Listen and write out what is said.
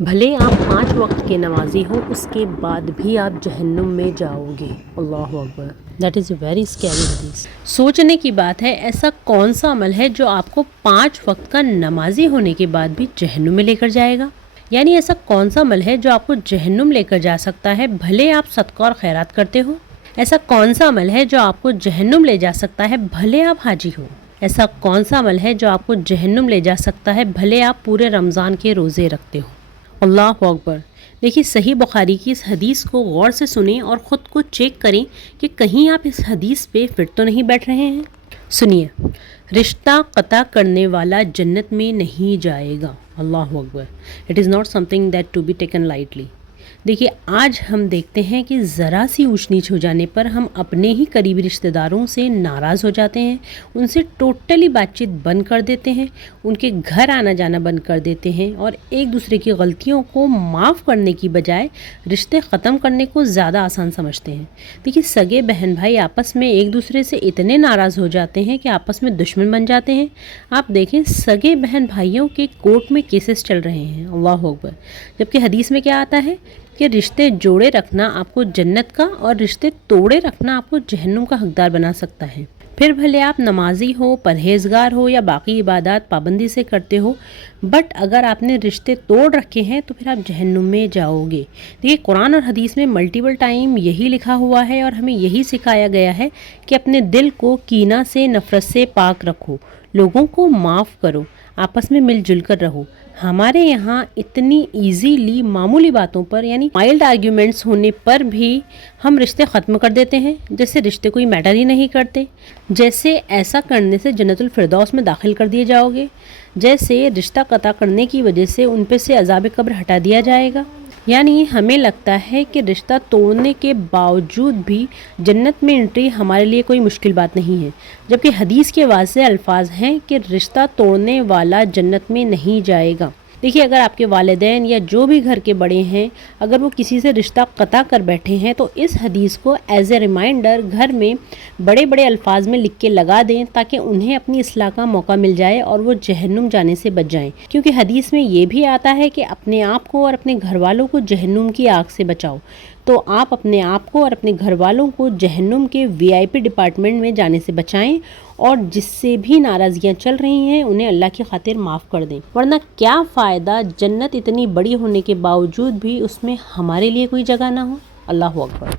بھلے آپ 5 وقت کے نمازی ہو، اس کے بعد بھی آپ جہنم میں جاؤ گے۔ اللہ اکبر، that is a very scary حدیث۔ سوچنے کی بات ہے، ایسا کون سا عمل ہے جو آپ کو 5 وقت کا نمازی ہونے کے بعد بھی جہنم میں لے کر جائے گا؟ یعنی ایسا کون سا عمل ہے جو آپ کو جہنم لے کر جا سکتا ہے بھلے آپ صدقہ اور خیرات کرتے ہو؟ ایسا کون سا عمل ہے جو آپ کو جہنم لے جا سکتا ہے بھلے آپ حاجی ہو؟ ایسا کون سا عمل ہے جو آپ کو جہنم لے جا سکتا ہے بھلے آپ پورے رمضان کے روزے رکھتے ہو؟ اللہ اکبر۔ دیکھیے، صحیح بخاری کی اس حدیث کو غور سے سنیں اور خود کو چیک کریں کہ کہیں آپ اس حدیث پہ فٹ تو نہیں بیٹھ رہے ہیں۔ سنیے، رشتہ قطع کرنے والا جنت میں نہیں جائے گا۔ اللہ اکبر۔ It is not something that to be taken lightly. دیکھیے، آج ہم دیکھتے ہیں کہ ذرا سی اونچ نیچ ہو جانے پر ہم اپنے ہی قریبی رشتہ داروں سے ناراض ہو جاتے ہیں، ان سے ٹوٹلی بات چیت بند کر دیتے ہیں، ان کے گھر آنا جانا بند کر دیتے ہیں اور ایک دوسرے کی غلطیوں کو معاف کرنے کی بجائے رشتے ختم کرنے کو زیادہ آسان سمجھتے ہیں۔ دیکھیے، سگے بہن بھائی آپس میں ایک دوسرے سے اتنے ناراض ہو جاتے ہیں کہ آپس میں دشمن بن جاتے ہیں۔ آپ دیکھیں، سگے بہن بھائیوں کے کورٹ میں کیسز چل رہے ہیں۔ اللہ اکبر۔ جبکہ حدیث میں کیا آتا ہے کہ رشتے جوڑے رکھنا آپ کو جنت کا اور رشتے توڑے رکھنا آپ کو جہنم کا حقدار بنا سکتا ہے۔ پھر بھلے آپ نمازی ہو، پرہیزگار ہو یا باقی عبادات پابندی سے کرتے ہو، بٹ اگر آپ نے رشتے توڑ رکھے ہیں تو پھر آپ جہنم میں جاؤ گے۔ دیکھیے، قرآن اور حدیث میں ملٹیپل ٹائم یہی لکھا ہوا ہے اور ہمیں یہی سکھایا گیا ہے کہ اپنے دل کو کینہ سے، نفرت سے پاک رکھو، لوگوں کو معاف کرو، آپس میں مل جل کر رہو۔ ہمارے یہاں اتنی ایزیلی معمولی باتوں پر، یعنی مائلڈ آرگیومنٹس ہونے پر بھی ہم رشتے ختم کر دیتے ہیں، جیسے رشتے کوئی میٹر ہی نہیں کرتے، جیسے ایسا کرنے سے جنت الفردوس میں داخل کر دیے جاؤ گے، جیسے رشتہ قطع کرنے کی وجہ سے ان پہ سے عذاب قبر ہٹا دیا جائے گا۔ یعنی ہمیں لگتا ہے کہ رشتہ توڑنے کے باوجود بھی جنت میں انٹری ہمارے لیے کوئی مشکل بات نہیں ہے، جبکہ حدیث کے واضح الفاظ ہیں کہ رشتہ توڑنے والا جنت میں نہیں جائے گا۔ دیکھیے، اگر آپ کے والدین یا جو بھی گھر کے بڑے ہیں، اگر وہ کسی سے رشتہ قطع کر بیٹھے ہیں تو اس حدیث کو ایز اے ریمائنڈر گھر میں بڑے بڑے الفاظ میں لکھ کے لگا دیں تاکہ انہیں اپنی اصلاح کا موقع مل جائے اور وہ جہنم جانے سے بچ جائیں، کیونکہ حدیث میں یہ بھی آتا ہے کہ اپنے آپ کو اور اپنے گھر والوں کو جہنم کی آگ سے بچاؤ۔ تو آپ اپنے آپ کو اور اپنے گھر والوں کو جہنم کے VIP ڈپارٹمنٹ میں جانے سے بچائیں، اور جس سے بھی ناراضیاں چل رہی ہیں انہیں اللہ کی خاطر معاف کر دیں، ورنہ کیا فائدہ جنت اتنی بڑی ہونے کے باوجود بھی اس میں ہمارے لیے کوئی جگہ نہ ہو۔ اللہ اکبر۔